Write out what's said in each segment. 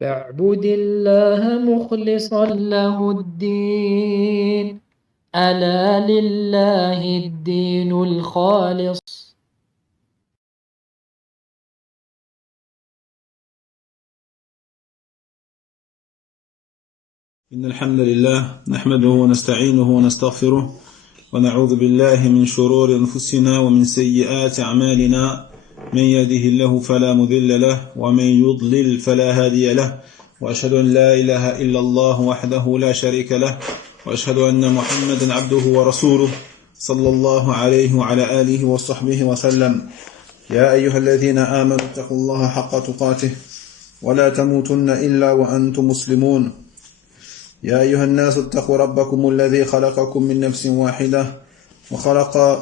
فاعبد الله مخلصا له الدين ألا لله الدين الخالص. إن الحمد لله نحمده ونستعينه ونستغفره ونعوذ بالله من شرور أنفسنا ومن سيئات أعمالنا. من يهده الله فلا مضل له ومن يضلل فلا هادي له، وأشهد أن لا إله إلا الله وحده لا شريك له، وأشهد أن محمدا عبده ورسوله صلى الله عليه وعلى آله وصحبه وسلم. يا أيها الذين آمنوا اتقوا الله حق تقاته ولا تموتن إلا وأنتم مسلمون. يا أيها الناس اتقوا ربكم الذي خلقكم من نفس واحدة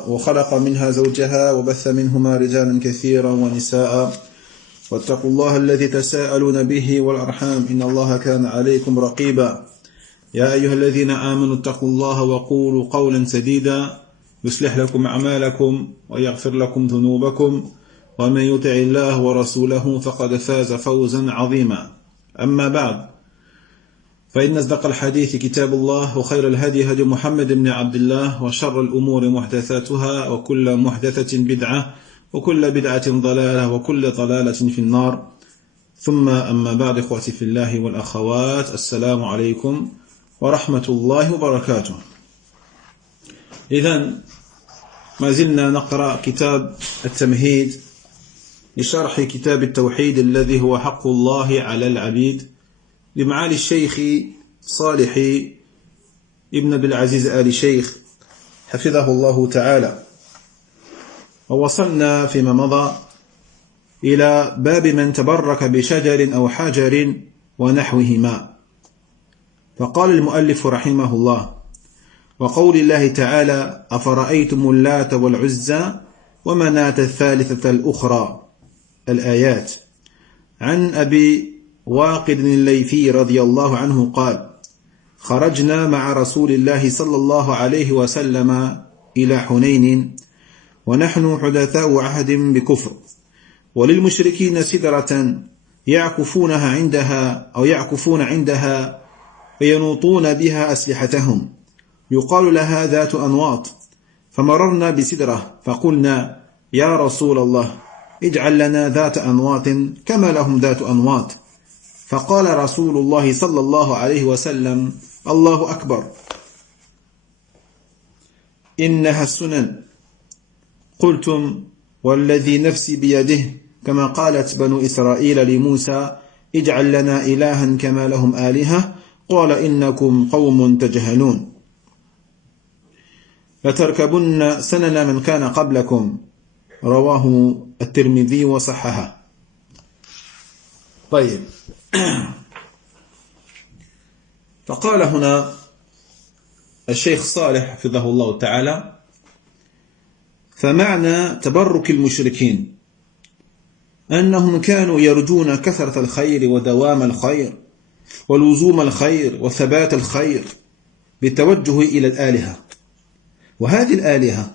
وخلق منها زوجها وبث منهما رجالا كثيرا ونساء، واتقوا الله الذي تساءلون به والأرحام إن الله كان عليكم رقيبا. يا أيها الذين آمنوا اتقوا الله وقولوا قولا سديدا يصلح لكم أعمالكم ويغفر لكم ذنوبكم، ومن يطع الله ورسوله فقد فاز فوزا عظيما. أما بعد، فإن أصدق الحديث كتاب الله، وخير الهدي هدي محمد بن عبد الله، وشر الأمور محدثاتها، وكل محدثة بدعة، وكل بدعة ضلالة، وكل ضلالة في النار. ثم أما بعد، إخوتي في الله والأخوات، السلام عليكم ورحمة الله وبركاته. إذن ما زلنا نقرأ كتاب التمهيد لشرح كتاب التوحيد الذي هو حق الله على العبيد لمعالي الشيخ صالح ابن عبد العزيز آل شيخ حفظه الله تعالى. ووصلنا فيما مضى إلى باب من تبرك بشجر أو حجر ونحوهما. فقال المؤلف رحمه الله: وقول الله تعالى: أفرأيتم اللات والعزى ومناة الثالثة الأخرى، الآيات. عن أبي واقد الليثي رضي الله عنه قال: خرجنا مع رسول الله صلى الله عليه وسلم إلى حنين ونحن حدثاء عهد بكفر، وللمشركين سدرة يعكفون عندها وينوطون بها أسلحتهم، يقال لها ذات أنواط. فمررنا بسدرة فقلنا: يا رسول الله، اجعل لنا ذات أنواط كما لهم ذات أنواط. فقال رسول الله صلى الله عليه وسلم: الله أكبر، إنها السنن. قلتم: والذي نفسي بيده، كما قالت بنو إسرائيل لموسى: اجعل لنا إلها كما لهم آلهة، قال: إنكم قوم تجهلون. لتركبن سنن من كان قبلكم، رواه الترمذي وصححه. طيب، فقال هنا الشيخ صالح حفظه الله تعالى: فمعنى تبرك المشركين أنهم كانوا يرجون كثرة الخير ودوام الخير ولزوم الخير وثبات الخير بالتوجه إلى الآلهة. وهذه الآلهة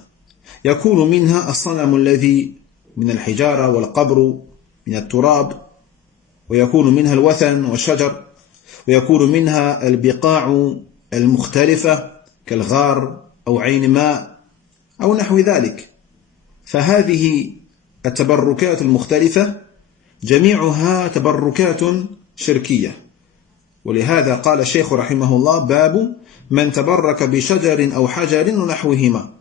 يكون منها الصنم الذي من الحجارة والقبر من التراب، ويكون منها الوثن والشجر، ويكون منها البقاع المختلفة كالغار أو عين ماء أو نحو ذلك. فهذه التبركات المختلفة جميعها تبركات شركية. ولهذا قال الشيخ رحمه الله: باب من تبرك بشجر أو حجر ونحوهما.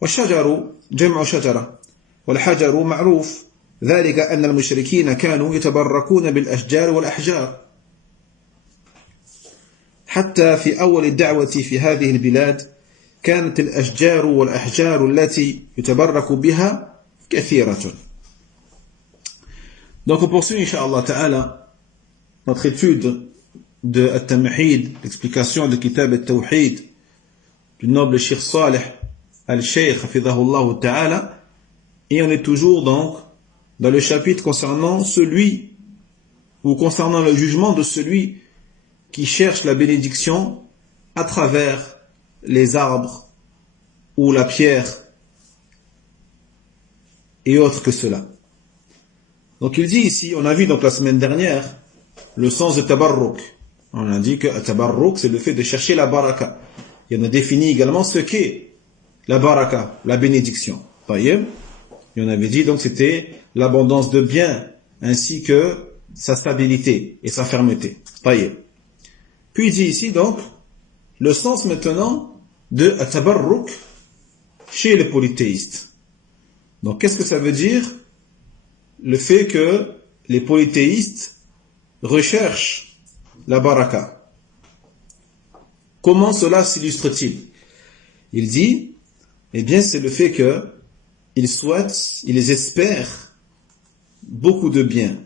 والشجر جمع شجرة، والحجر معروف، ذلك أن المشركين كانوا يتبركون بالأشجار والأحجار. حتى في أول الدعوة في هذه البلاد كانت الأشجار والأحجار التي يتبرك بها كثيرة. Donc on poursuit, Inch'Allah Ta'ala, notre étude de At-Tamhid, l'explication de Kitab At-Tawhid du noble Cheikh Salih Al-Sheikh Hafidhahullah Ta'ala, et on est toujours donc dans le chapitre concernant le jugement de celui qui cherche la bénédiction à travers les arbres ou la pierre et autres que cela. Donc il dit ici, on a vu donc la semaine dernière le sens de tabarruk. On a dit que tabarruk, c'est le fait de chercher la baraka. Et on a défini également ce qu'est la baraka, la bénédiction. Taïeb. Et on avait dit donc c'était l'abondance de biens ainsi que sa stabilité et sa fermeté. Taïeb. Puis il dit ici donc le sens maintenant de tabarruk chez les polythéistes. Donc qu'est-ce que ça veut dire? Le fait que les polythéistes recherchent la baraka. Comment cela s'illustre-t-il? Il dit, eh bien c'est le fait que ils souhaitent, ils espèrent beaucoup de biens,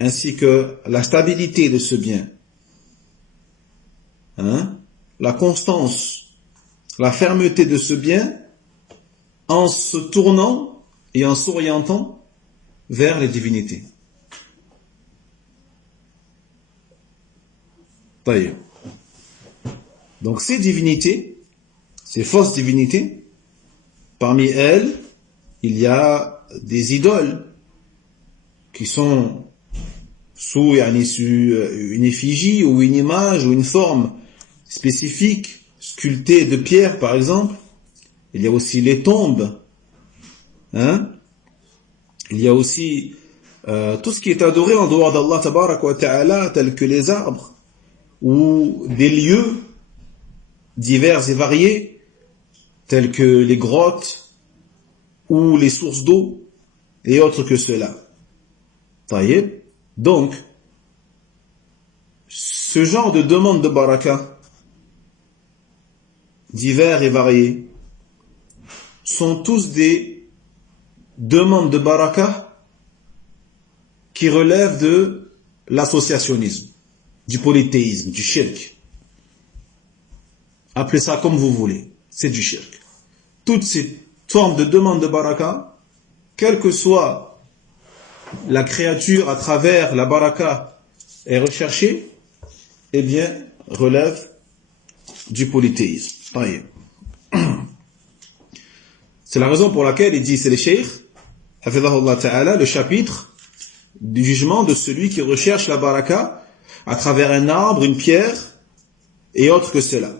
ainsi que la stabilité de ce bien, la constance, la fermeté de ce bien, en se tournant et en s'orientant vers les divinités. Taïeb. Donc ces divinités, ces fausses divinités, parmi elles, il y a des idoles qui sont sous une effigie ou une image ou une forme spécifique, sculptée de pierre par exemple. Il y a aussi les tombes. Il y a aussi tout ce qui est adoré en dehors d'Allah tabaraka wa ta'ala, tels que les arbres ou des lieux divers et variés, tels que les grottes ou les sources d'eau et autres que cela. Taïeb. Donc, ce genre de demande de baraka, divers et variés, sont tous des demandes de baraka qui relèvent de l'associationnisme, du polythéisme, du shirk. Appelez ça comme vous voulez, c'est du shirk. Toutes ces formes de demande de baraka, quelle que soit la créature à travers la baraka est recherchée, eh bien, relève du polythéisme. C'est la raison pour laquelle il dit, c'est le cheikh, hafidhahullah ta'ala, le chapitre du jugement de celui qui recherche la baraka à travers un arbre, une pierre et autre que cela.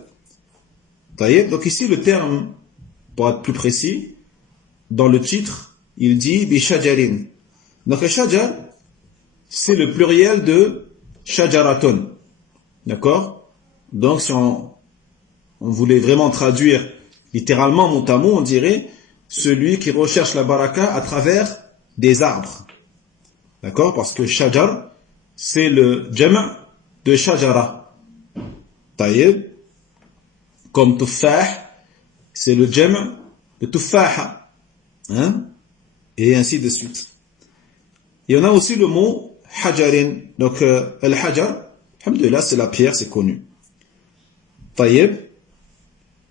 Donc ici le terme, pour être plus précis, dans le titre, il dit bishajarin. Donc le shajar, c'est le pluriel de shajaraton. D'accord? Donc si on voulait vraiment traduire littéralement mot à mot, on dirait celui qui recherche la baraka à travers des arbres. D'accord? Parce que shajar, c'est le jama' de shajara. Taïeb. Comme tuffah, c'est le jama' de tuffaha. Et ainsi de suite. Et on a aussi le mot hajarin. Donc, al-hajar, alhamdulillah, c'est la pierre, c'est connu. Taïeb.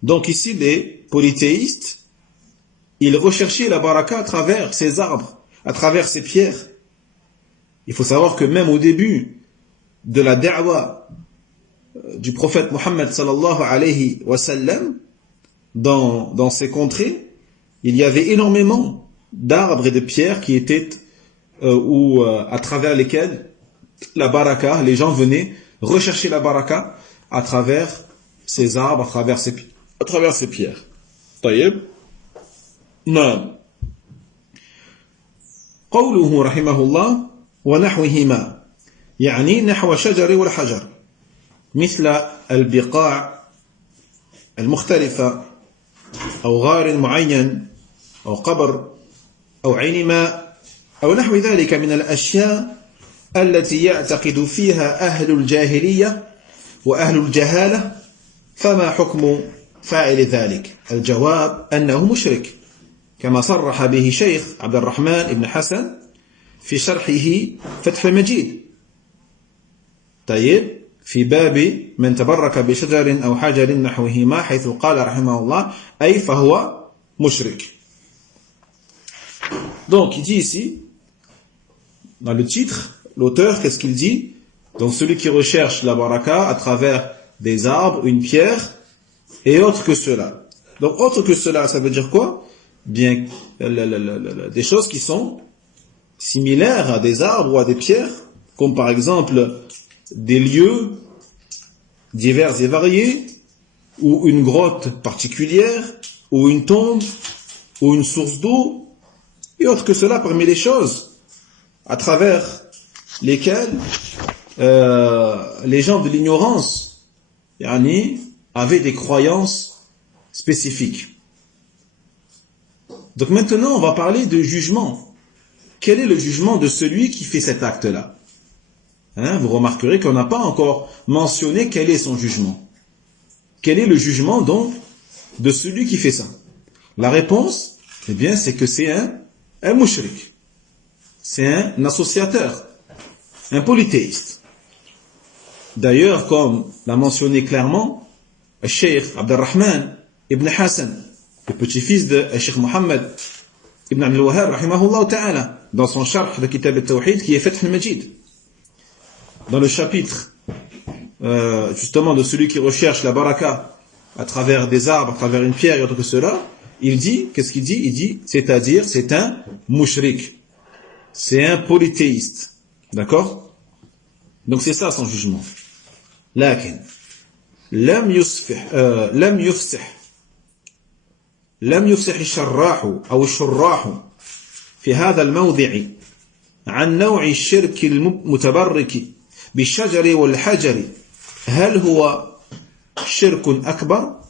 Donc ici, les polythéistes, ils recherchaient la baraka à travers ces arbres, à travers ces pierres. Il faut savoir que même au début de la da'wa du prophète Mohammed sallallahu alayhi wa sallam, dans ces contrées, il y avait énormément d'arbres et de pierres qui étaient, à travers lesquels la baraka, les gens venaient rechercher la baraka à travers ces arbres, à travers ces pierres. طيب. نعم. قوله رحمه الله ونحوهما يعني نحو الشجر والحجر مثل البقاع المختلفة أو غار معين أو قبر أو عين ماء أو نحو ذلك من الأشياء التي يعتقد فيها أهل الجاهلية وأهل الجهالة فما حكم فاعل ذلك؟ الجواب أنه مشرك كما صرح به شيخ عبد الرحمن بن حسن في شرحه فتح المجيد. طيب في باب من تبرك بشجر أو حجر نحوهما حيث قال رحمه الله أي فهو مشرك. Donc il dit ici, dans le titre, l'auteur, qu'est-ce qu'il dit? Donc celui qui recherche la baraka à travers des arbres, une pierre, et autre que cela. Donc autre que cela, ça veut dire quoi? Bien, des choses qui sont similaires à des arbres ou à des pierres, comme par exemple des lieux divers et variés, ou une grotte particulière, ou une tombe, ou une source d'eau, et autre que cela parmi les choses à travers lesquelles les gens de l'ignorance avaient des croyances spécifiques. Donc maintenant, on va parler de jugement. Quel est le jugement de celui qui fait cet acte-là? Vous remarquerez qu'on n'a pas encore mentionné quel est son jugement. Quel est le jugement donc de celui qui fait ça? La réponse, eh bien, c'est que c'est un mushrik. C'est un associateur, un polythéiste. D'ailleurs, comme l'a mentionné clairement le Cheikh Abdelrahman ibn Hassan, le petit-fils de Cheikh Mohammed ibn Abdel Wahhab, rahimahullah ta'ala, dans son sharh de Kitab al-Tawhid qui est Fath al-Majid. Dans le chapitre justement de celui qui recherche la baraka à travers des arbres, à travers une pierre et autre que cela, il dit, qu'est-ce qu'il dit? Il dit, c'est-à-dire, c'est un mushrik. C'est un polythéiste. D'accord? Donc c'est ça son jugement. لكن لم يفصح الشراح أو الشراح في هذا الموضع عن نوع الشرك المتبرك بالشجر والحجر هل هو شرك أكبر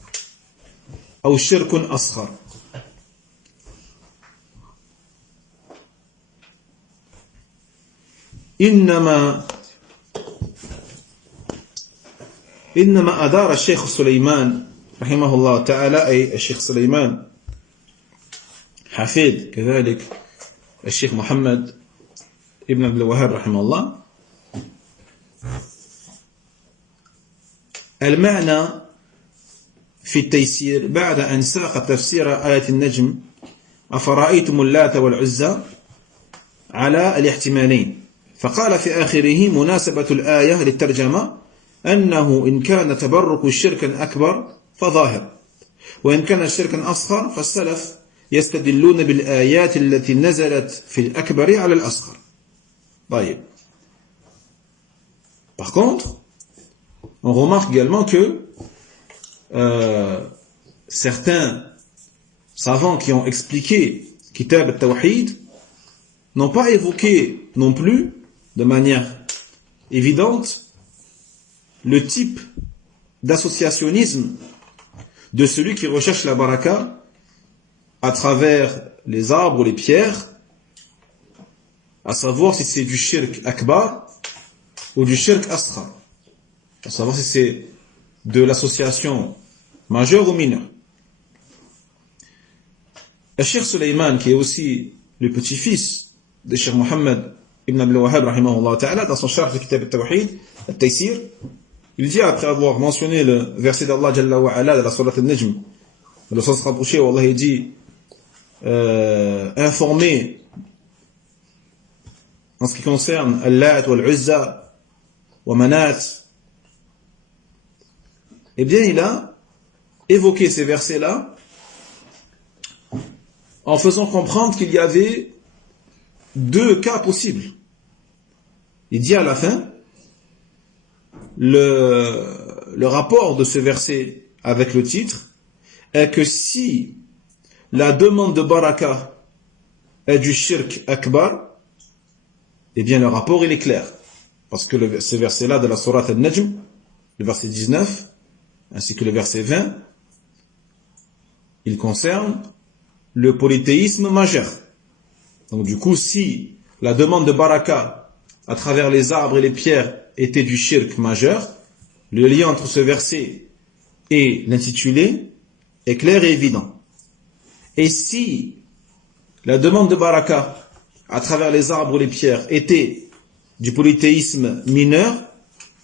أو شرك أصغر. إنما أدار الشيخ سليمان رحمه الله تعالى، أي الشيخ سليمان حفيد كذلك الشيخ محمد ابن عبد الوهاب رحمه الله، المعنى في التيسير بعد أن ساق تفسير آية النجم أفرأيتم اللات والعزى على الاحتمالين، فقال في آخره مناسبة الآية للترجمة أنه إن كان تبرك شركا أكبر فظاهر، وإن كان شركا أصغر فالسلف يستدلون بالآيات التي نزلت في الأكبر على الأصغر. طيب. Par contre, on remarque également que certains savants qui ont expliqué Kitab al-Tawhid n'ont pas évoqué non plus de manière évidente le type d'associationnisme de celui qui recherche la baraka à travers les arbres ou les pierres, à savoir si c'est du shirk akbar ou du shirk asghar, à savoir si c'est de l'association majeure ou mineure. Le Cheikh Sulayman, qui est aussi le petit-fils de Cheikh Mohammed ibn Abdel Wahhab rahimahullah ta'ala, dans son sharh de Kitab al-Tawhid, al-Taysir, il dit, après avoir mentionné le verset d'Allah Jalla wa Ala de la Surat al-Najm, le sens rapproché où Allah dit informer en ce qui concerne Al-Lat wa Al-Uzza wa Manat, eh bien il a évoqué ces versets-là en faisant comprendre qu'il y avait deux cas possibles. Il dit à la fin, le rapport de ce verset avec le titre est que si la demande de baraka est du shirk akbar, eh bien le rapport il est clair. Parce que ce verset-là de la Surat al-Najm, le verset 19, ainsi que le verset 20, il concerne le polythéisme majeur. Donc du coup, si la demande de baraka à travers les arbres et les pierres était du shirk majeur, le lien entre ce verset et l'intitulé est clair et évident. Et si la demande de baraka à travers les arbres ou les pierres était du polythéisme mineur,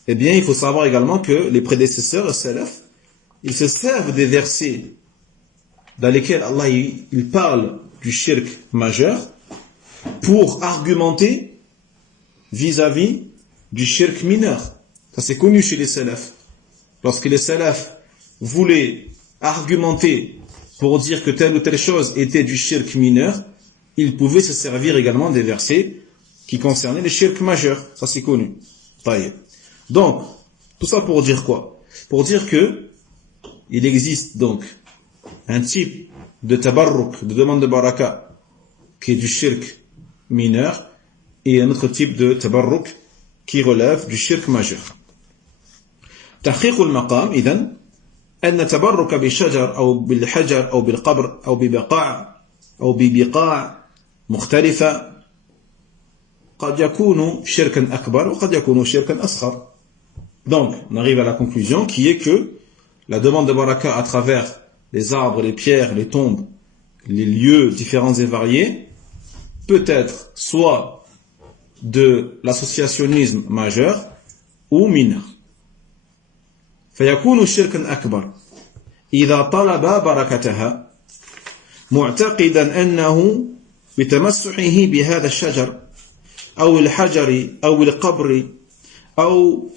eh bien il faut savoir également que les prédécesseurs, les salaf, ils se servent des versets dans lesquels Allah il parle du shirk majeur pour argumenter vis-à-vis du shirk mineur. Ça c'est connu chez les salafs. Lorsque les salafs voulaient argumenter pour dire que telle ou telle chose était du shirk mineur, ils pouvaient se servir également des versets qui concernaient les shirk majeurs. Ça c'est connu. Taïeb. Donc, tout ça pour dire quoi? Pour dire que il existe donc un type de tabarruk, de demande de baraka, qui est du shirk mineur, et un autre type de tabarruk qui relève du shirk majeur. تحقيق المقام إذن أن التبرك بالشجر أو بالحجر أو بالقبر أو ببقاع مختلفة قد يكون شركا أكبر وقد يكون شركا أصغر. Donc, on arrive à la conclusion qui est que la demande de baraka à travers les arbres, les pierres, les tombes, les lieux différents et variés peut être soit de l'associationnisme majeur ou mineur. فيكون شركا أكبر إذا طلب بركتها معتقدا أنه بتمسحه بهذا الشجر أو الحجر أو القبر أو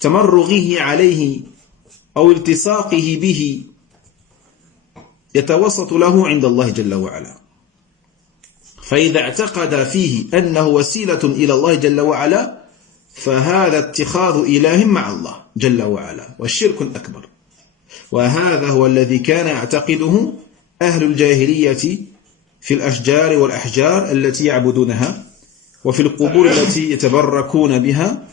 تمرغه عليه أو التصاقه به يتوسط له عند الله جل وعلا. فإذا اعتقد فيه أنه وسيلة إلى الله جل وعلا فهذا اتخاذ إله مع الله جل وعلا والشرك الأكبر. وهذا هو الذي كان يعتقده أهل الجاهلية في الأشجار والأحجار التي يعبدونها وفي القبور التي يتبركون بها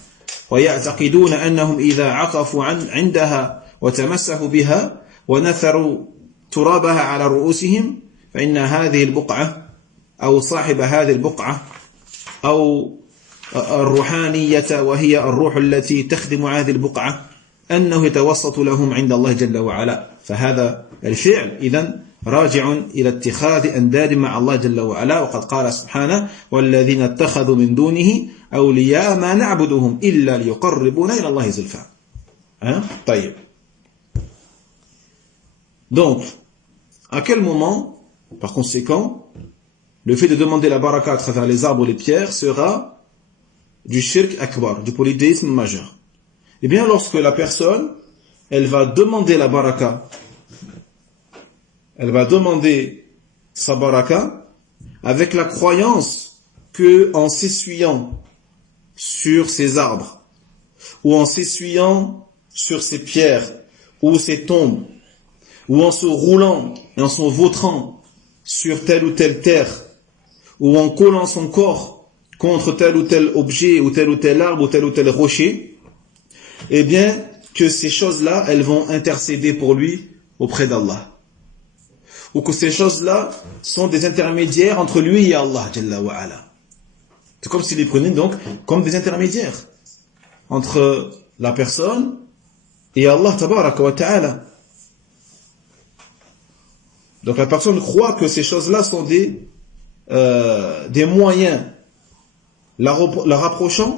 ويعتقدون أنهم إذا عطفوا عندها وتمسحوا بها ونثروا ترابها على رؤوسهم فإن هذه البقعة أو صاحب هذه البقعة أو الروحانية وهي الروح التي تخدم هذه البقعة أنه يتوسط لهم عند الله جل وعلا. فهذا الفعل إذن راجع إلى اتخاذ أنداد مع الله جل وعلا. وقد قال سبحانه والذين اتخذوا من دونه أولياء ما نعبدهم إلا ليقربون إلى الله زلفى. طيب. Donc, à quel moment, par conséquent, le fait de demander la baraka à travers les arbres ou les pierres sera du shirk akbar, du polythéisme majeur? Eh bien, lorsque la personne, elle va demander la baraka, elle va demander sa baraka avec la croyance que en s'essuyant sur ces arbres, ou en s'essuyant sur ces pierres, ou ces tombes, ou en se roulant et en se vautrant sur telle ou telle terre, ou en collant son corps contre tel ou tel objet, ou tel arbre, ou tel rocher, eh bien, que ces choses-là, elles vont intercéder pour lui auprès d'Allah. Ou que ces choses-là sont des intermédiaires entre lui et Allah, Jalla wa Ala. C'est comme s'il les prenait donc comme des intermédiaires entre la personne et Allah, Tabaraka wa Ta'ala. Donc la personne croit que ces choses-là sont des moyens la rapprochant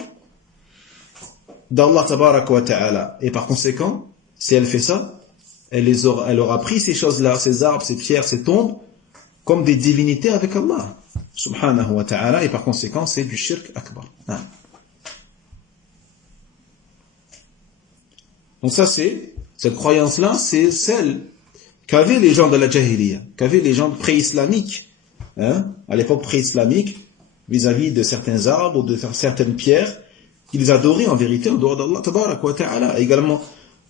d'Allah Tabaraka wa Ta'ala. Et par conséquent, si elle fait ça, elle aura pris ces choses-là, ces arbres, ces pierres, ces tombes, comme des divinités avec Allah Subhanahu wa Ta'ala. Et par conséquent, c'est du shirk akbar. Donc ça, cette croyance-là, c'est celle qu'avaient les gens de la Jahiliya, qu'avaient les gens pré-islamiques, à l'époque pré-islamique, vis-à-vis de certains arbres ou de certaines pierres, qu'ils adoraient en vérité en dehors d'Allah Tabaraka wa Ta'ala. Également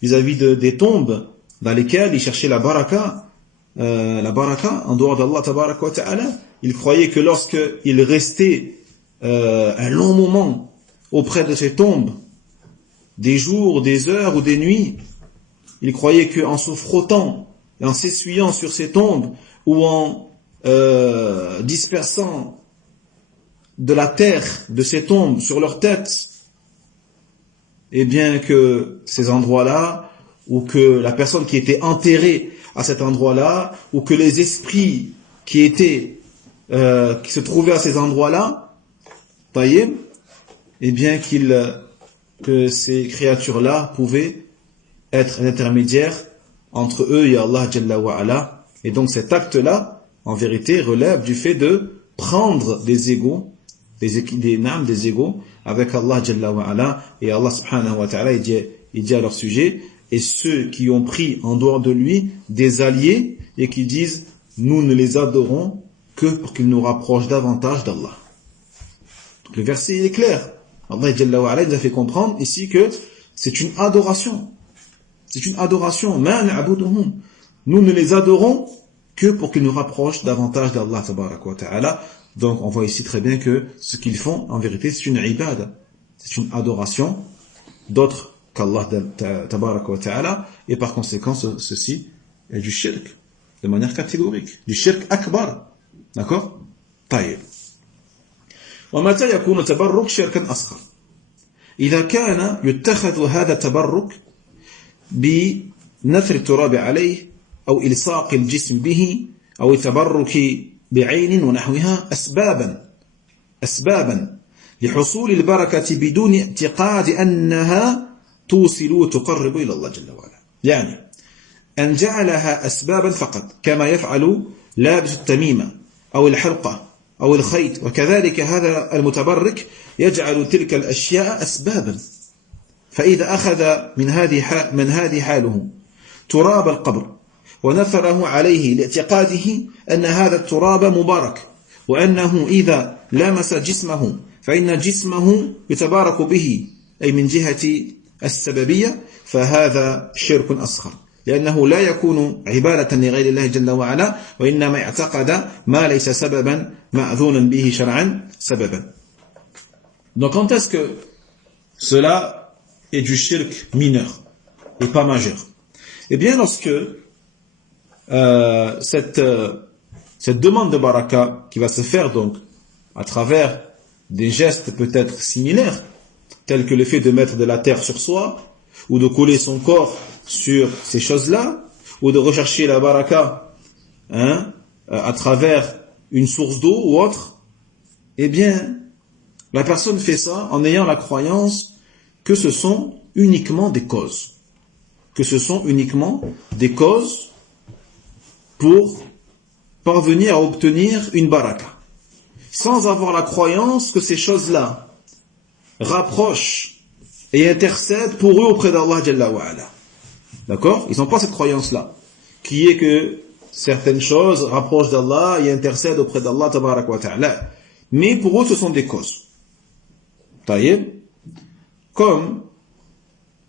vis-à-vis des tombes dans lesquelles ils cherchaient la baraka en dehors d'Allah Tabaraka wa Ta'ala. Ils croyaient que lorsqu'ils restaient un long moment auprès de ces tombes, des jours, des heures ou des nuits, ils croyaient qu'en se frottant et en s'essuyant sur ces tombes ou en dispersant de la terre de ces tombes sur leur tête, eh bien que ces endroits-là, ou que la personne qui était enterrée à cet endroit-là, ou que les esprits qui se trouvaient à ces endroits-là, eh bien que ces créatures-là pouvaient être intermédiaires entre eux et Allah Jalla wa Ala. Et donc cet acte-là, en vérité, relève du fait de prendre des égos, des égos avec Allah Jalla wa Ala. Et Allah Subhanahu wa Ta'ala, il dit à leur sujet, et ceux qui ont pris en dehors de lui des alliés et qui disent nous ne les adorons que pour qu'ils nous rapprochent davantage d'Allah. Donc le verset est clair. Allah Jalla wa Ala nous a fait comprendre ici que C'est une adoration. C'est une adoration. Ma na'buduhum. Nous ne les adorons que pour qu'ils nous rapprochent davantage d'Allah tabaraka wa ta'ala. Donc on voit ici très bien que ce qu'ils font, en vérité, c'est une ibada. C'est une adoration d'autres qu'Allah tabaraka wa ta'ala. Et par conséquent, ceci est du shirk, de manière catégorique. Du shirk akbar. D'accord? طيب. ومتى يكون التبرك شركا أصغر؟ إذا كان يتخذ هذا التبرك بنثر التراب عليه أو إلصاق الجسم به أو التبرك بعين ونحوها أسبابا لحصول البركة بدون اعتقاد أنها توصل وتقرب إلى الله جل وعلا. يعني أن جعلها أسبابا فقط كما يفعل لابس التميمة أو الحلقة أو الخيط، وكذلك هذا المتبرك يجعل تلك الأشياء أسبابا. فإذا أخذ من هذه حاله تراب القبر ونثره عليه لاعتقاده أن هذا التراب مبارك، وأنه إذا لمس جسمه فإن جسمه يتبارك به، أي من جهة السببية، فهذا شرك أصغر، لأنه لا يكون عبادة لغير الله جل وعلا، وإنما اعتقد ما ليس سببا مأذونا به شرعا سببا. Donc quand est-ce que cela est du shirk mineur et pas majeur? Eh bien lorsque cette demande de baraka qui va se faire donc à travers des gestes peut-être similaires, tels que le fait de mettre de la terre sur soi, ou de coller son corps sur ces choses-là, ou de rechercher la baraka à travers une source d'eau ou autre, eh bien, la personne fait ça en ayant la croyance que ce sont uniquement des causes. Que ce sont uniquement des causes pour parvenir à obtenir une baraka. Sans avoir la croyance que ces choses-là rapprochent et intercèdent pour eux auprès d'Allah Jalla wa Ala. D'accord? Ils n'ont pas cette croyance-là, qui est que certaines choses rapprochent d'Allah et intercèdent auprès d'Allah Tabarak wa Ta'ala. Mais pour eux, ce sont des causes. Taïeb, comme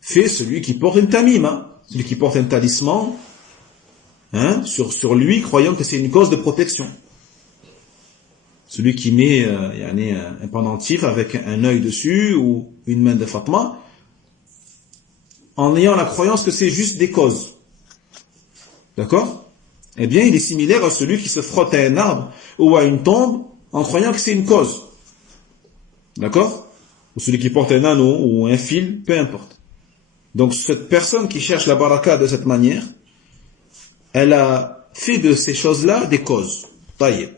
fait celui qui porte une tamima, celui qui porte un talisman sur lui, croyant que c'est une cause de protection. Celui qui met un pendentif avec un œil dessus ou une main de Fatma, en ayant la croyance que c'est juste des causes. D'accord? Eh bien, il est similaire à celui qui se frotte à un arbre ou à une tombe en croyant que c'est une cause. D'accord? Ou celui qui porte un anneau ou un fil, peu importe. Donc, cette personne qui cherche la baraka de cette manière, elle a fait de ces choses-là des causes. Taïeb.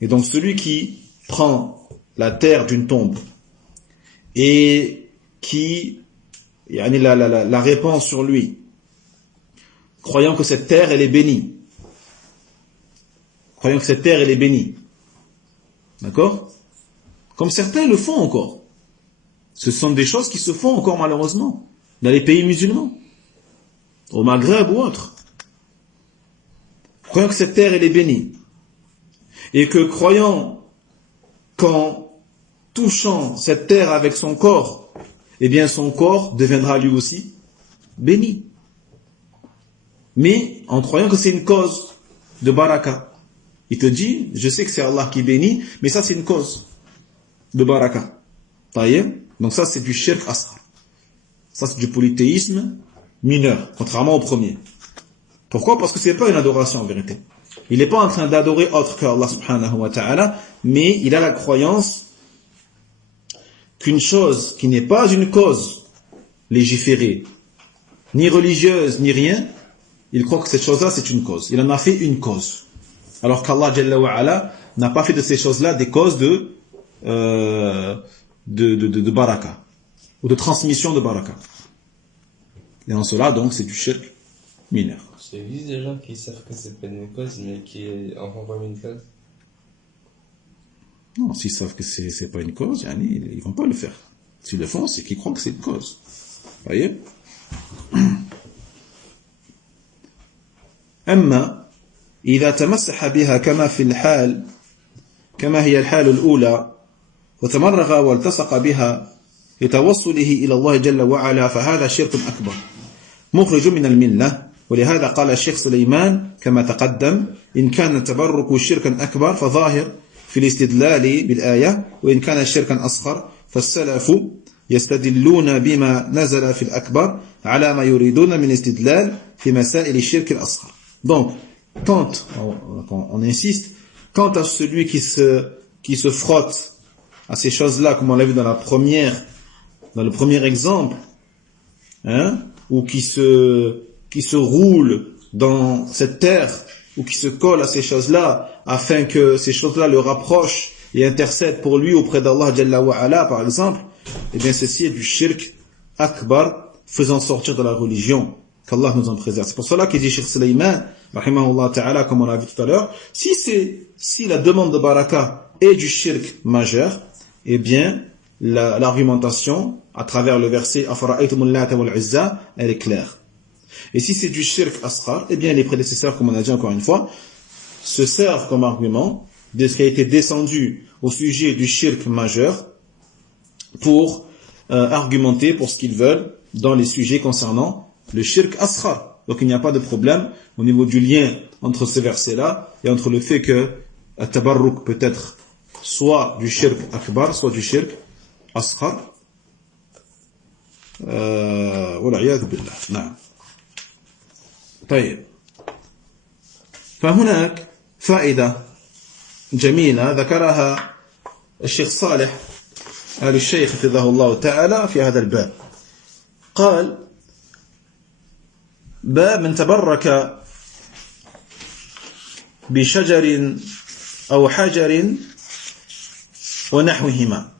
Et donc, celui qui prend la terre d'une tombe et qui la répand sur lui, croyant que cette terre, elle est bénie. Croyant que cette terre, elle est bénie. D'accord? Comme certains le font encore. Ce sont des choses qui se font encore malheureusement dans les pays musulmans, au Maghreb ou autre. Croyant que cette terre, elle est bénie. Et que croyant qu'en touchant cette terre avec son corps, eh bien son corps deviendra lui aussi béni. Mais en croyant que c'est une cause de baraka. Il te dit, je sais que c'est Allah qui bénit, mais ça c'est une cause de baraka. Taïeb. Donc ça c'est du shirk asghar. Ça c'est du polythéisme mineur, contrairement au premier. Pourquoi? Parce que c'est pas une adoration en vérité. Il n'est pas en train d'adorer autre que Allah subhanahu wa ta'ala, mais il a la croyance qu'une chose qui n'est pas une cause légiférée, ni religieuse, ni rien, il croit que cette chose-là c'est une cause. Il en a fait une cause. Alors qu'Allah Jalla wa Ala n'a pas fait de ces choses-là des causes de baraka, ou de transmission de baraka. Et en cela, donc, c'est du shirk mineur. J'ai vu des gens qui savent que c'est pas une cause, mais qui en font comme une cause. Non, s'ils savent que c'est pas une cause, ils vont pas le faire. S'ils le font, c'est qu'ils croient que c'est une cause. Vous voyez? أما إذا تمسح بها كما في الحال كما هي الحال الأولى وتمرغ والتصق بها لتوصله إلى الله جل وعلا فهذا شرك أكبر مخرج من الملة. ولهذا قال الشيخ سليمان كما تقدم إن كان التبرك شركا أكبر فظاهر في الاستدلال بالآية، وإن كان شركا أصغر فالسلف يستدلون بما نزل في الأكبر على ما يريدون من استدلال في مسائل الشرك الأصغر. Donc, quand on insiste, quant à celui qui se frotte à ces choses-là, comme on l'a vu dans le premier exemple, hein, ou qui se roule dans cette terre, ou qui se colle à ces choses-là, afin que ces choses-là le rapprochent et intercèdent pour lui auprès d'Allah Jalla wa Ala, par exemple, eh bien ceci est du shirk akbar, faisant sortir de la religion, qu'Allah nous en préserve. C'est pour cela qu'il dit Cheikh Sulayman, rahimahullah ta'ala, comme on l'a vu tout à l'heure, si la demande de baraka est du shirk majeur, eh bien l'argumentation à travers le verset Afara'aytumul Lata wal Uzza, elle est claire. Et si c'est du shirk asghar, eh bien les prédécesseurs, comme on a dit encore une fois, se servent comme argument de ce qui a été descendu au sujet du shirk majeur pour argumenter pour ce qu'ils veulent dans les sujets concernant le shirk asghar. Donc il n'y a pas de problème au niveau du lien entre ces versets-là et entre le fait que at-tabarruk peut être soit du shirk akbar, soit du shirk asghar. والعياذ بالله. نعم. طيب. فهناك فائدة جميلة ذكرها الشيخ صالح آل الشيخ حفظه الله تعالى في هذا الباب. قال: باب من تبرك بشجر أو حجر ونحوهما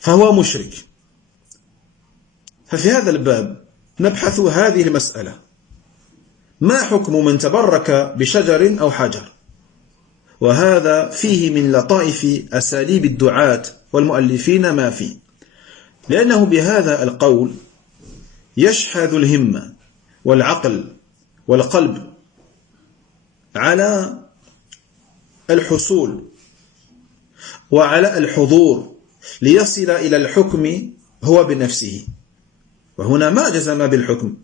فهو مشرك. ففي هذا الباب نبحث هذه المسألة: ما حكم من تبرك بشجر أو حجر؟ وهذا فيه من لطائف أساليب الدعاة والمؤلفين ما فيه، لأنه بهذا القول يشحذ الهمة والعقل والقلب على الحصول وعلى الحضور ليصل إلى الحكم هو بنفسه. وهنا ما جزم بالحكم.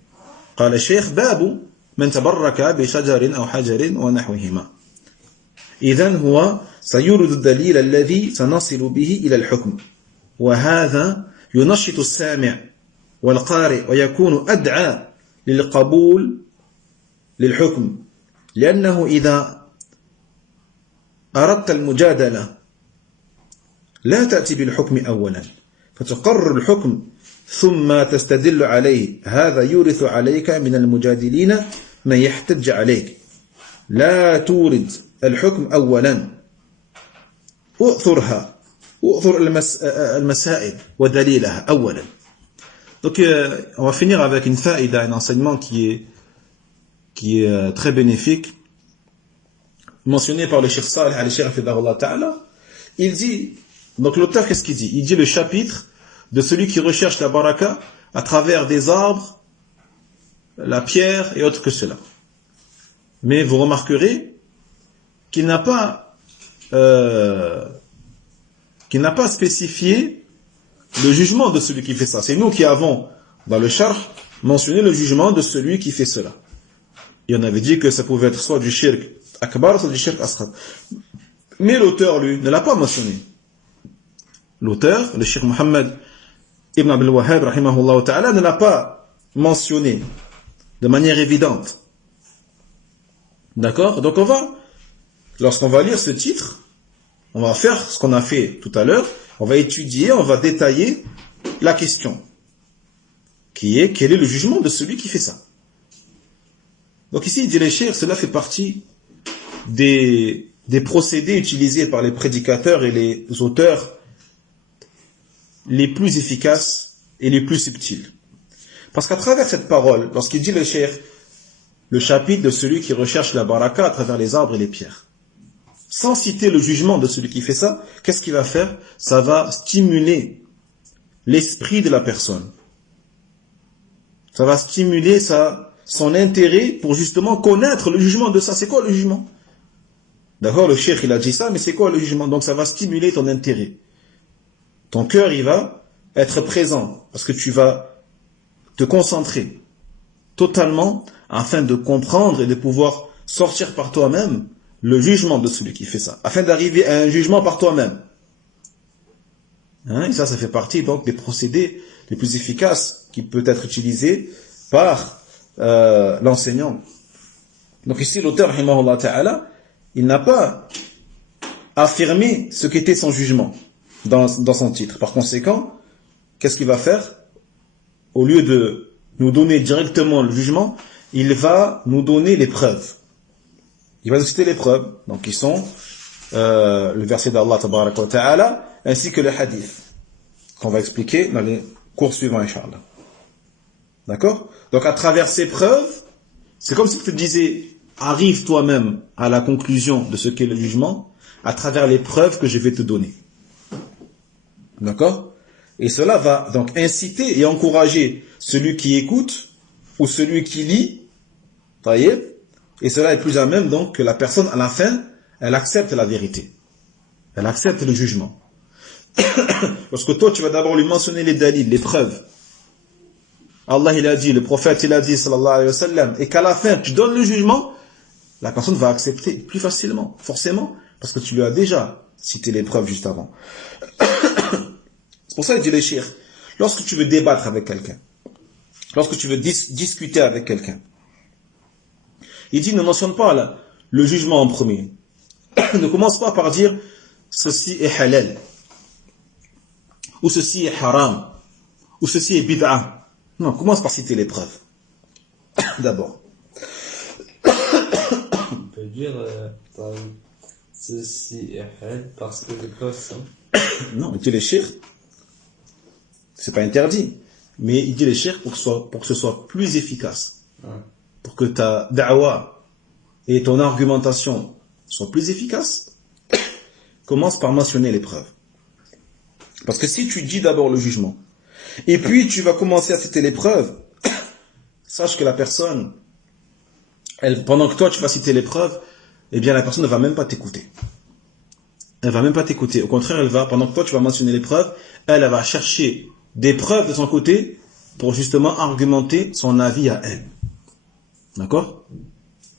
قال الشيخ: باب من تبرك بشجر أو حجر ونحوهما. إذن هو سيورد الدليل الذي سنصل به إلى الحكم، وهذا ينشط السامع والقارئ ويكون أدعى للقبول للحكم، لأنه إذا أردت المجادلة لا تأتي بالحكم أولا فتقرر الحكم ثم تستدل عليه، هذا يورث عليك من المجادلين من يحتج عليك. لا تورد الحكم أولا، أؤثر المسائل ودليلها أولا. Donc on va finir avec une faïda, un enseignement qui est très bénéfique, mentionné par le Cheikh Salih al-Sheikh Hafidahullah Ta'ala. Il dit, donc l'auteur qu'est-ce qu'il dit? Il dit le chapitre de celui qui recherche la baraka à travers des arbres, la pierre et autres que cela. Mais vous remarquerez qu'il n'a pas spécifié le jugement de celui qui fait ça. C'est nous qui avons, dans le charh, mentionné le jugement de celui qui fait cela. Et on avait dit que ça pouvait être soit du shirk akbar, soit du shirk asghar. Mais l'auteur, lui, ne l'a pas mentionné. L'auteur, le Cheikh Mohammed Ibn Abdul Wahhab, rahimahullah ta'ala, ne l'a pas mentionné de manière évidente. D'accord? Donc lorsqu'on va lire ce titre, on va faire ce qu'on a fait tout à l'heure, on va étudier, on va détailler la question, qui est quel est le jugement de celui qui fait ça. Donc ici, il dit les chers, cela fait partie des procédés utilisés par les prédicateurs et les auteurs les plus efficaces et les plus subtils. Parce qu'à travers cette parole, lorsqu'il dit le cheikh, le chapitre de celui qui recherche la baraka à travers les arbres et les pierres, sans citer le jugement de celui qui fait ça, qu'est-ce qu'il va faire? Ça va stimuler l'esprit de la personne. Ça va stimuler son intérêt pour justement connaître le jugement de ça. C'est quoi le jugement? D'accord, le cheikh il a dit ça, mais c'est quoi le jugement? Donc ça va stimuler ton intérêt. Ton cœur, il va être présent parce que tu vas te concentrer totalement afin de comprendre et de pouvoir sortir par toi-même le jugement de celui qui fait ça, afin d'arriver à un jugement par toi-même. Hein, et ça fait partie donc des procédés les plus efficaces qui peut être utilisé par l'enseignant. Donc ici, l'auteur, rahimahullah ta'ala, il n'a pas affirmé ce qu'était son jugement dans son titre. Par conséquent, qu'est-ce qu'il va faire? Au lieu de nous donner directement le jugement, il va nous donner les preuves. Il va nous citer les preuves, donc qui sont le verset d'Allah tabaraka wa ta'ala, ainsi que le hadith, qu'on va expliquer dans les cours suivants, Inch'Allah. D'accord? Donc à travers ces preuves, c'est comme si tu te disais, arrive toi-même à la conclusion de ce qu'est le jugement, à travers les preuves que je vais te donner. D'accord? Et cela va donc inciter et encourager celui qui écoute ou celui qui lit, et cela est plus à même donc que la personne à la fin, elle accepte la vérité. Elle accepte le jugement. Parce que toi, tu vas d'abord lui mentionner les dalils, les preuves. Allah il a dit, le prophète il a dit, sallallahu alayhi wa sallam, et qu'à la fin, tu donnes le jugement, la personne va accepter plus facilement, forcément, parce que tu lui as déjà cité les preuves juste avant. C'est pour ça qu'il dit les cheikh, lorsque tu veux débattre avec quelqu'un, lorsque tu veux discuter avec quelqu'un, il dit ne mentionne pas le jugement en premier. Ne commence pas par dire ceci est halal, ou ceci est haram, ou ceci est bid'a. Non, commence par citer les preuves. D'abord. On peut dire ceci est halal parce que les preuves sont. Non, il dit les cheikh, c'est pas interdit, mais il dit les cheikh pour que ce soit plus efficace. Pour que ta da'wa et ton argumentation soient plus efficaces, commence par mentionner les preuves. Parce que si tu dis d'abord le jugement, et puis tu vas commencer à citer les preuves, sache que la personne, pendant que toi tu vas citer les preuves, eh bien la personne ne va même pas t'écouter. Elle va même pas t'écouter. Au contraire, pendant que toi tu vas mentionner les preuves, elle va chercher des preuves de son côté pour justement argumenter son avis à elle. D'accord?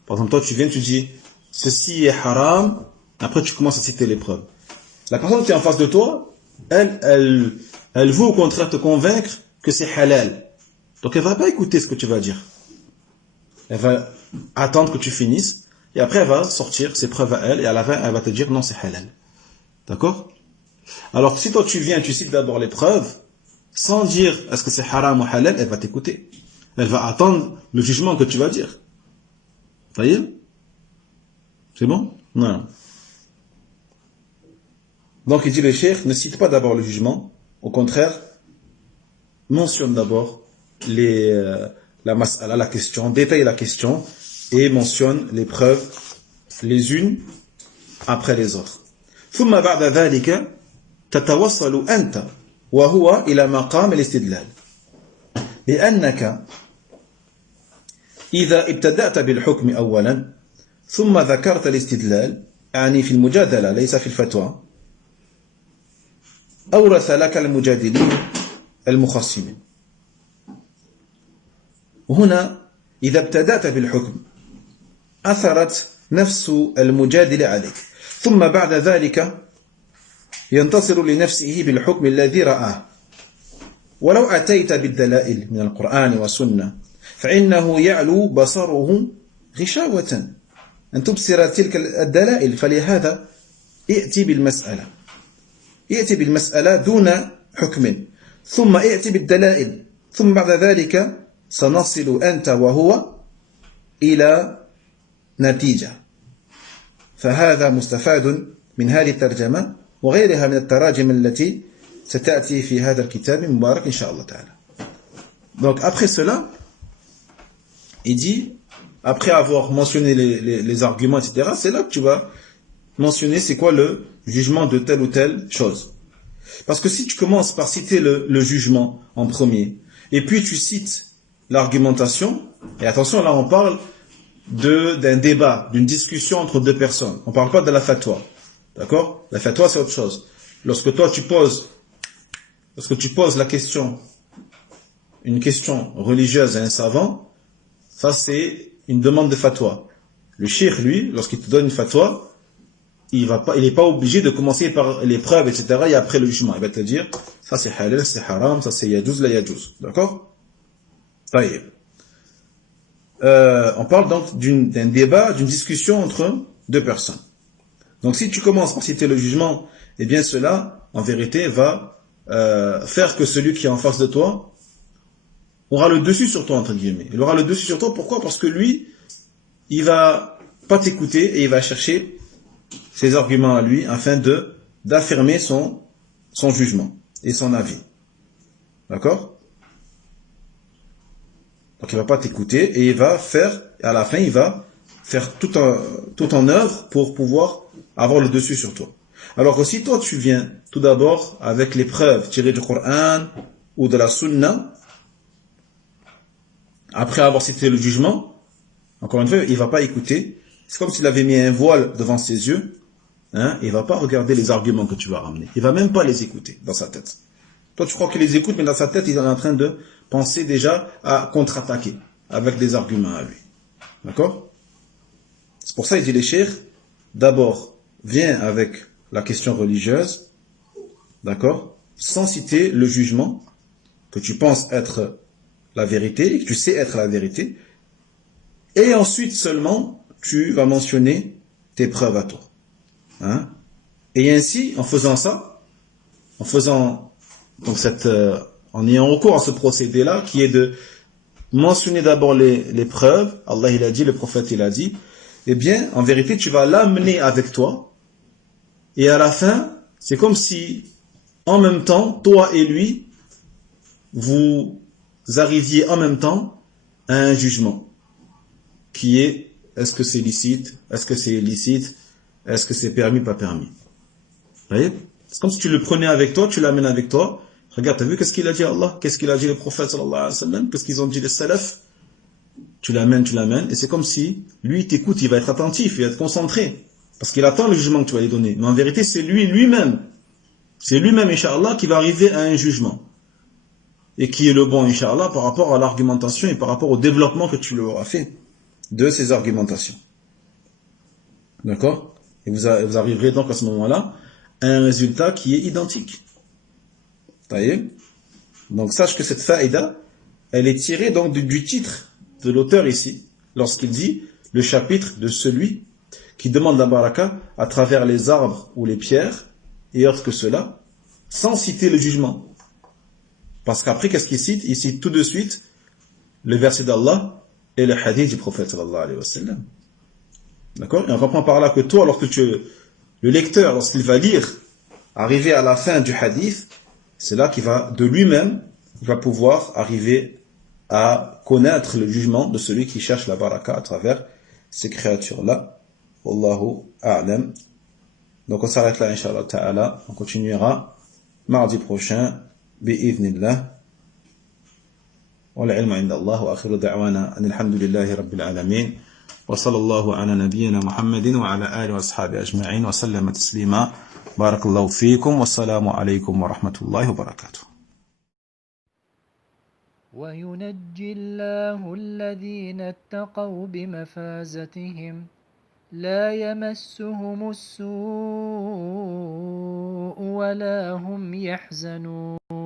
Par exemple, toi tu viens, tu dis ceci est haram, après tu commences à citer les preuves. La personne qui est en face de toi, elle veut au contraire te convaincre que c'est halal. Donc elle va pas écouter ce que tu vas dire. Elle va attendre que tu finisses, et après elle va sortir ses preuves à elle, et à la fin elle va te dire non c'est halal. D'accord? Alors si toi tu viens, tu cites d'abord les preuves, sans dire est-ce que c'est haram ou halal, elle va t'écouter. Elle va attendre le jugement que tu vas dire. Vous voyez? C'est bon? Non. Donc il dit le cheikh, ne cite pas d'abord le jugement, au contraire, mentionne d'abord la mas'ala, la question, détaille la question et mentionne les preuves les unes après les autres. ثم بعد ذلك تتوصل أنت وهو إلى مقام الاستدلال لأنك إذا ابتدأت بالحكم أولا ثم ذكرت الاستدلال يعني في المجادلة ليس في الفتوى أورث لك المجادلين المخصمين. وهنا إذا ابتدأت بالحكم أثرت نفس المجادل عليك ثم بعد ذلك ينتصر لنفسه بالحكم الذي رآه. ولو أتيت بالدلائل من القرآن والسنة فإنه يعلو بصره غشاوة أن تبصر تلك الدلائل. فلهذا ائتي بالمسألة دون حكم ثم ائتي بالدلائل ثم بعد ذلك سنصل أنت وهو إلى نتيجة. فهذا مستفاد من هذه الترجمة وغيرها من التراجم التي ستأتي في هذا الكتاب المبارك إن شاء الله تعالى. Donc après cela, il dit, après avoir mentionné les arguments, etc., c'est là que tu vas mentionner c'est quoi le jugement de telle ou telle chose. Parce que si tu commences par citer le jugement en premier, et puis tu cites l'argumentation, et attention, là on parle d'un débat, d'une discussion entre deux personnes. On ne parle pas de la fatwa. D'accord? La fatwa c'est autre chose. Lorsque toi tu poses lorsque tu poses une question religieuse à un savant, ça c'est une demande de fatwa. Le cheikh, lui, lorsqu'il te donne une fatwa, il n'est pas obligé de commencer par les preuves, etc. et après le jugement. Il va te dire, ça c'est halal, c'est haram, ça c'est yajouz, la yajouz. D'accord? Taïeb. On parle donc d'un débat, d'une discussion entre deux personnes. Donc si tu commences par citer le jugement, eh bien cela, en vérité, va faire que celui qui est en face de toi aura le dessus sur toi, entre guillemets. Il aura le dessus sur toi, pourquoi? Parce que lui, il va pas t'écouter et il va chercher ses arguments à lui afin d'affirmer son jugement et son avis. D'accord? Donc il va pas t'écouter et il va à la fin, il va faire tout en œuvre pour pouvoir avoir le dessus sur toi. Alors que si toi tu viens tout d'abord avec les preuves tirées du Coran ou de la Sunna, après avoir cité le jugement, encore une fois, il va pas écouter. C'est comme s'il avait mis un voile devant ses yeux. Hein, il va pas regarder les arguments que tu vas ramener. Il va même pas les écouter dans sa tête. Toi, tu crois qu'il les écoute, mais dans sa tête, il est en train de penser déjà à contre-attaquer avec des arguments à lui. D'accord? C'est pour ça qu'il dit les cheikhs, d'abord, viens avec la question religieuse, d'accord? Sans citer le jugement que tu penses être la vérité et que tu sais être la vérité. Et ensuite seulement, tu vas mentionner tes preuves à toi. Hein? Et ainsi, en faisant ça, en ayant recours à ce procédé-là, qui est de mentionner d'abord les preuves, Allah il a dit, le prophète il a dit, eh bien, en vérité, tu vas l'amener avec toi, et à la fin, c'est comme si, en même temps, toi et lui, vous arriviez en même temps à un jugement, qui est, est-ce que c'est licite, est-ce que c'est illicite, est-ce que c'est permis, pas permis. Vous voyez? C'est comme si tu le prenais avec toi, tu l'amènes avec toi. Regarde, t'as vu qu'est-ce qu'il a dit Allah? Qu'est-ce qu'il a dit le prophète sallallahu alayhi wa sallam? Qu'est-ce qu'ils ont dit les salafs? Tu l'amènes, et c'est comme si lui il t'écoute, il va être attentif, il va être concentré. Parce qu'il attend le jugement que tu vas lui donner. Mais en vérité, c'est lui-même. C'est lui-même, Inch'Allah, qui va arriver à un jugement. Et qui est le bon, Inch'Allah, par rapport à l'argumentation et par rapport au développement que tu lui auras fait de ces argumentations. D'accord? Et vous arriverez donc à ce moment-là à un résultat qui est identique. Taïeb. Donc sache que cette faïda, elle est tirée donc du titre de l'auteur ici, lorsqu'il dit le chapitre de celui qui demande la baraka à travers les arbres ou les pierres et autres que cela, sans citer le jugement. Parce qu'après, qu'est-ce qu'il cite? Il cite tout de suite le verset d'Allah et le hadith du prophète sallallahu alayhi wa sallam. D'accord? Et on comprend par là que toi, le lecteur, lorsqu'il va lire, arriver à la fin du hadith, c'est là qu'il va, de lui-même, il va pouvoir arriver à connaître le jugement de celui qui cherche la baraka à travers ces créatures-là. Wallahu a'lam. Donc on s'arrête là, Inch'Allah ta'ala. On continuera mardi prochain, bi'idhnillah. والعلم عند الله وآخر دعوانا أن الحمد لله رب العالمين وصلى الله على نبينا محمد وعلى آله وأصحابه أجمعين وسلم تسليما بارك الله فيكم والسلام عليكم ورحمة الله وبركاته. وينجي الله الذين اتقوا بمفازتهم لا يمسهم السوء ولا هم يحزنون.